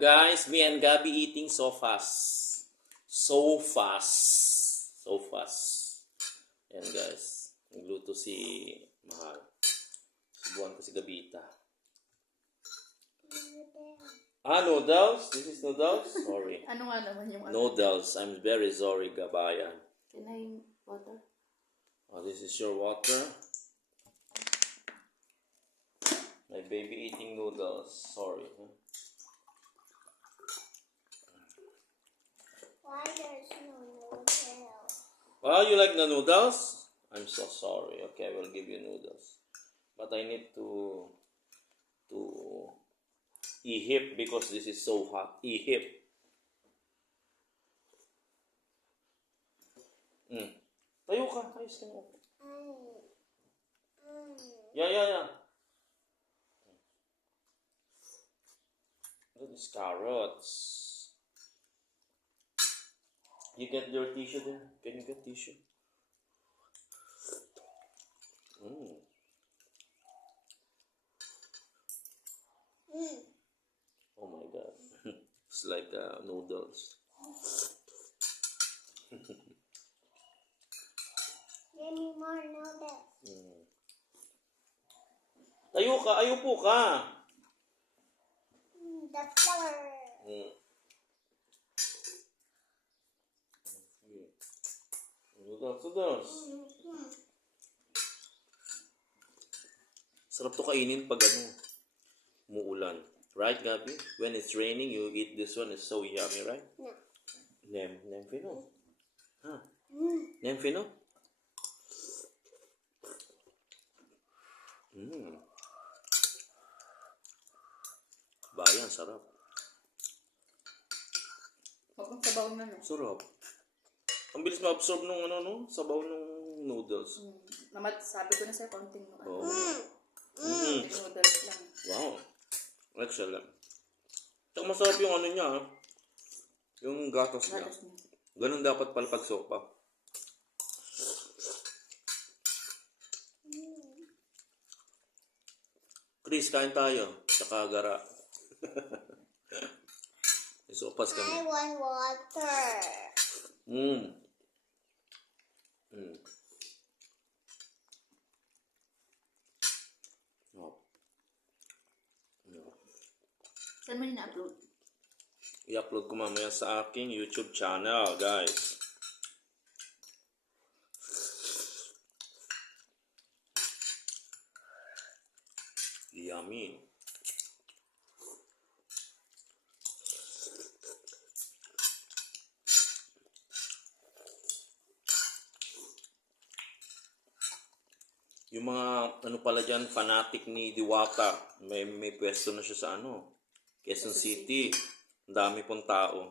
Guys, me and Gabby eating so fast. So fast. So fast. Yan guys. Nagluto si Mahal. Subuhan ko si Gabita. Noodles? This is noodles? Sorry. Ano nga naman yung Noodles. I'm very sorry, Gabayan. Can I water? Oh, this is your water. My baby eating noodles. Sorry. Why there's no noodles? Well, you like the noodles? I'm so sorry. Okay, I will give you noodles. But I need to ihip because this is so hot. Ihip. Tayo ka. Ayos ka na. Yeah. That is carrots. You get your tissue there? Can you get tissue? Oh my god. It's like noodles. Give me more noodles. Tayo ka. Ayupo ka. The flour. Noodles. Sarap to kainin pag umuulan. Right, Gabi? When it's raining, you eat this one. It's so yummy, right? No. Nemfino. Huh? Nemfino? Bayan, sarap. Huwag kang sabaw na, no? Sarap. Ang bilis ma-absorb nung sabaw nung noodles. Sabi ko na sa'yo, konting Oh. noodles lang. Wow. Excellent. Tsaka masarap yung niya, yung gatas niya. Gatas niya. Ganun dapat pala pag sopa. Chris, kain tayo. Tsaka gara. Isopas I kami. want water. Saan mo ina-upload? I-upload ko mamaya sa aking YouTube channel, guys. Yummy. Yung mga pala dyan, fanatic ni Diwata, may pwesto na siya sa Quezon City. Ang dami pong tao.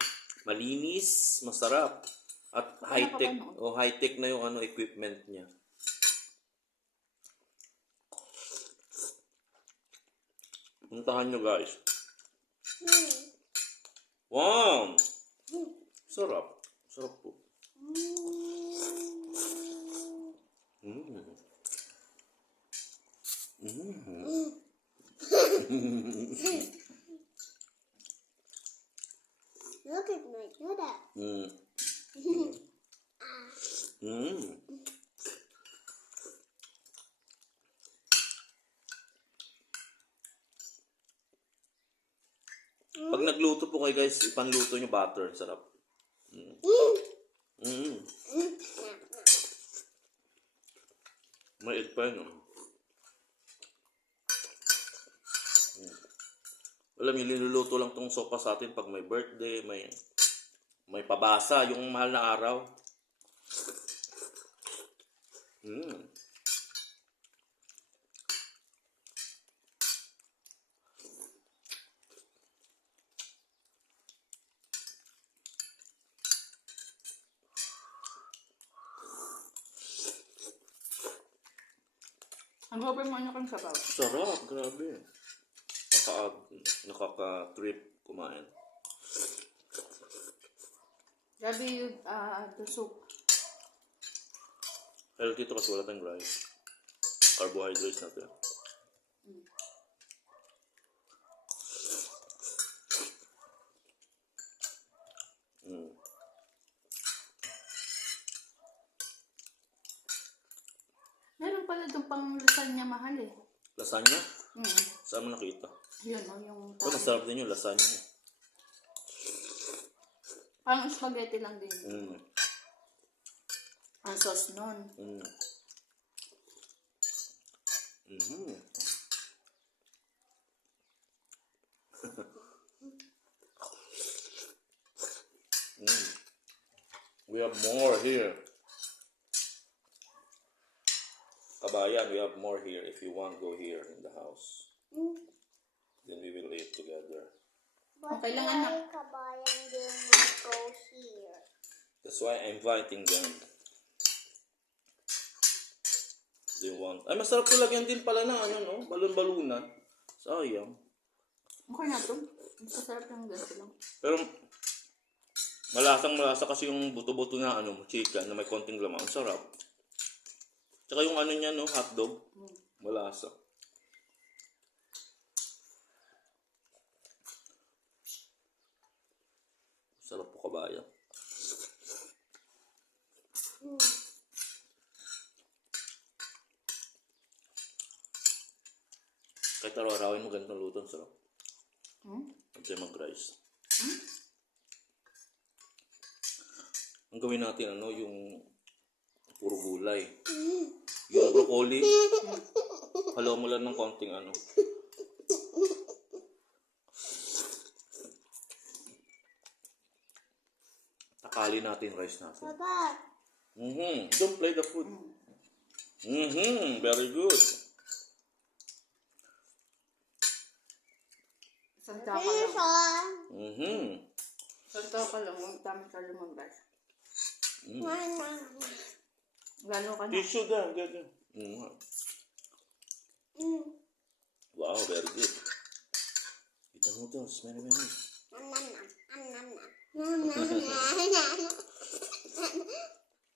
Malinis, masarap. At high-tech. High-tech na yung equipment niya. Puntahan nyo, guys. Wow! Sarap. Sarap po. Look at my noodles. Pag nagluto po kayo, guys, ipanluto nyo butter. Sarap. May egg pa yun, Alam niyo, niluluto lang tong sopa sa atin pag may birthday, may pabasa, yung mahal na araw. Ang sobrang mo kang sabaw. Sarap, grabe. Nakaka-trip kumain. Grabe yung the soup. Healthy ito kasi wala tayong rice. Carbohydrates natin. pang lasagna mahal eh. Lasagna? Saan mo nakita? Yun, no, yung Oh, masarap din yung lasagna. parang spaghetti lang din. Mm. Ang sauce nun. Mm. Mhm. Mm. We have more here. Kabayan, we have more here. If you want, go here in the house. Then we will eat together. But Okay lang, why anak. kabayan did not go here? That's why I'm inviting them. They want. Ay, masarap to lagyan din pala ng ano, no? Balon-balunan. Sayang. Okay na to. Masarap yung ganito lang. Pero, malasa kasi yung buto-buto na ano, chicken na may konting laman. Ang sarap. Tsaka yung ano niya, no? Hotdog. Malasa. Sarap po kabayan. Kahit araw-arawin mo ganitong luto, ang sarap. Huwag tayo mag-rice. Ang gawin natin, ano, yung puro gulay. Yung broccoli, halo mo lang ng konting ano. Takali natin rice natin. Papa, Don't play the food. Very good. Isang taka finish lang. on. Isang taka lang. Huwag dami ka lumabas. Mama. Gano'n ka na. Tissue down, ganyan. Wow, very good. Eat the noodles, many.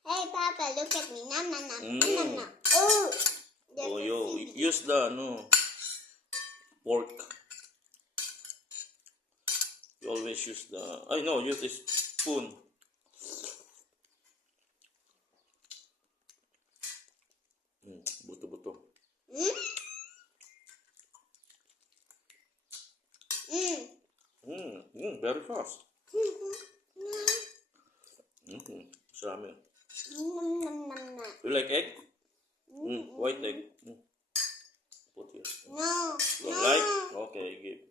Hey, Papa, look at me. Nom, nom, nom. Mm. Nom, nom. Oh, there's Oh, a yo, seed. use the, ano, pork. You always use the, use the spoon. Buto-buto. Very fast. Sarami. Nom, nom, nom, nom. You like egg? White egg. Put here. No. Don't like? Okay, give.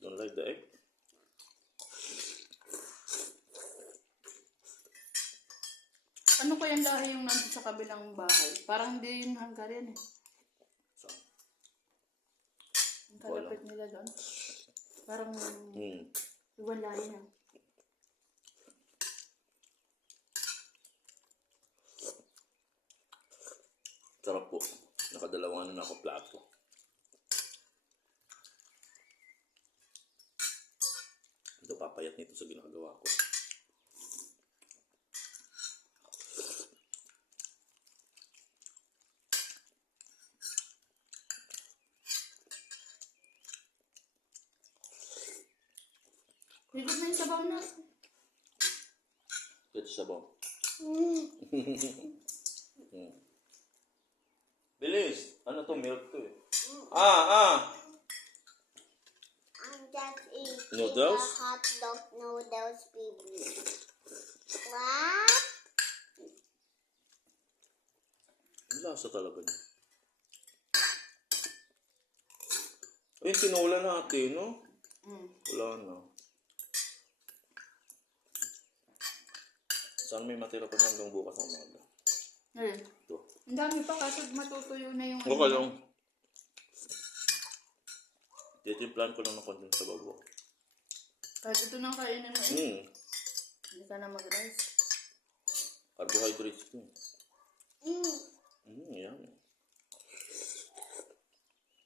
Don't like the egg? Ano kayang lahi yung nandun sa kabilang bahay? Parang hindi yung Hungarian eh. So, Ang kalapit nila doon. Parang ibang lahi na. sarap po. Nakadalawa na ako plato. Ito papayat nito sa ginagawa ko. Higod na yung sabaw na. Ito sabaw. Bilis! Ano to? Milk to eh. I'm just eating Noodles? the hot dog noodles, baby. What? Ang lasa talaga niya. Ay, tinola natin, no? Wala na. Saan may matira pa hanggang bukas ng umaga? Ayun. Ito. Ang dami pa kasi matutuyo na yung Okay lang. Titimplan ko lang ng konting sabaw ko. Kahit ito nang kainin mo eh. Hindi ka na mag-rice. Carbohydrates ko. Yan.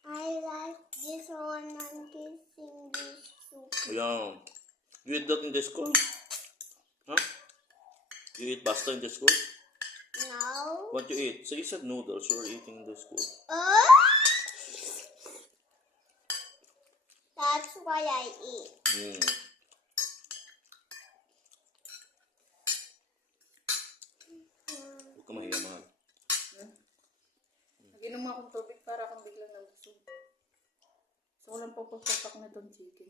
I like this one and kissing this soup. Ayan. You eat that in the school? Huh? You eat pasta in the school? No. What you eat? So you said noodles you were eating in the school. That's why I eat. Huwag ka mahiya, mahal. Walang papapatak na itong chicken.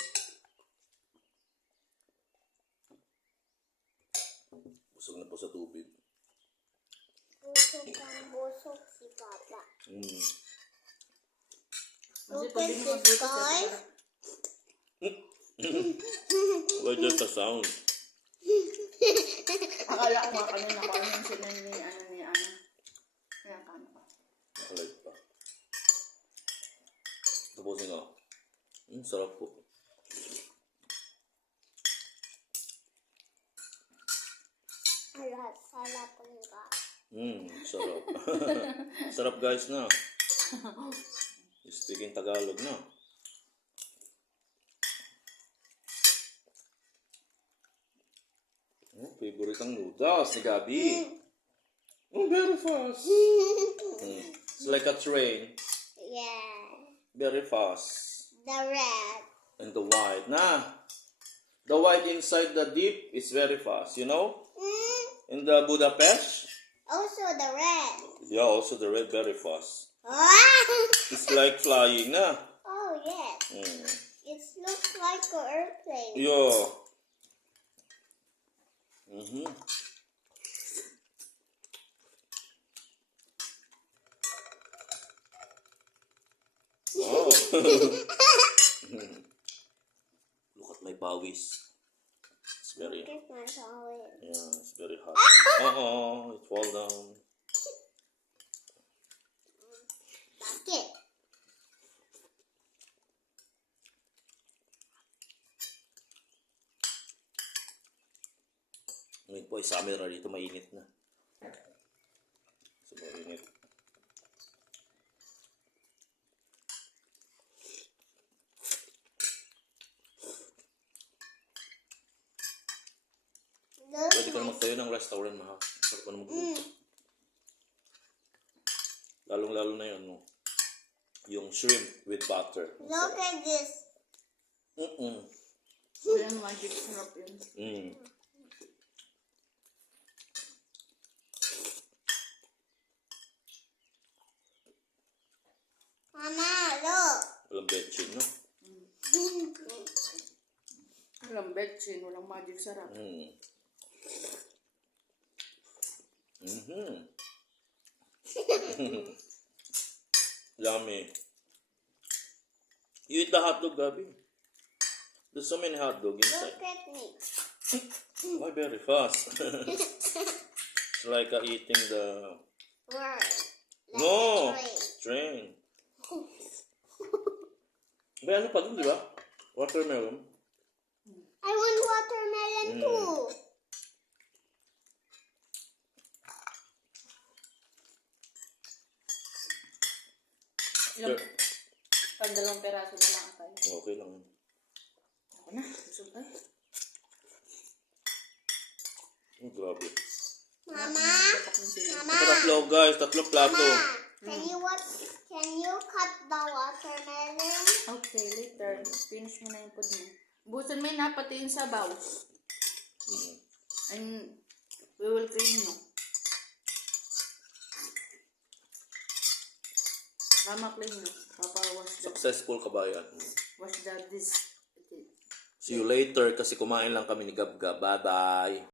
Busog na po sa tubig. Busog ang busog si Papa. Kasi Look pag at di mo this, magluto siya, guys. Why just a sound? akala ko nga kanina ko ano yung sila ni ano. Kaya kano ka. Nakalight pa. Tapusin ko. Sarap po. Sarap ang ka. Sarap. Sarap guys na. Speaking Tagalog na. Favorite ang noodles ni Gabi. Very fast. It's like a train. Yeah. Very fast. The red. And the white. The white inside the deep is very fast, you know? In the Budapest. Also the red. Yeah, also the red very fast. Ah! It's like flying na. Oh, yes. It looks like an airplane. Yeah. Oh. Look at my pawis. It's very, Look at my towel. yeah, it's very hot. Uh-oh, it fall down. Basket. Ngayon po, summer na dito, mainit na. So, mainit. Look, Pwede ka na magtayo ng restaurant, mahal. Sarap ka na magluto. Lalong-lalo na yun, no? Yung shrimp with butter. look at this. Ayan, magic syrup yun. Mama, look. Walang betchin, no? Walang betchin, walang magic syrup. Yummy. You eat the hot dog, Gabi. There's so many hot dog inside. Look at me. Why very fast? It's like eating the Word. Like no a train. train. May ano pa dun, di ba? Watermelon. I want watermelon too. Ilang, pag 2 peraso na lang tayo. Okay lang. Ako na, busog ay. Grabe. Mama, Mama, Tatlo guys, tatlong plato. Mama, can you cut the watermelon? Okay, later. Finish mo na yung food mo. Busan mo na pati yung sabaw. And we will clean mo. Mama clean mo. Papa wash the Successful kabayan. this. Okay. See you later kasi kumain lang kami ni Gabgab. Bye-bye.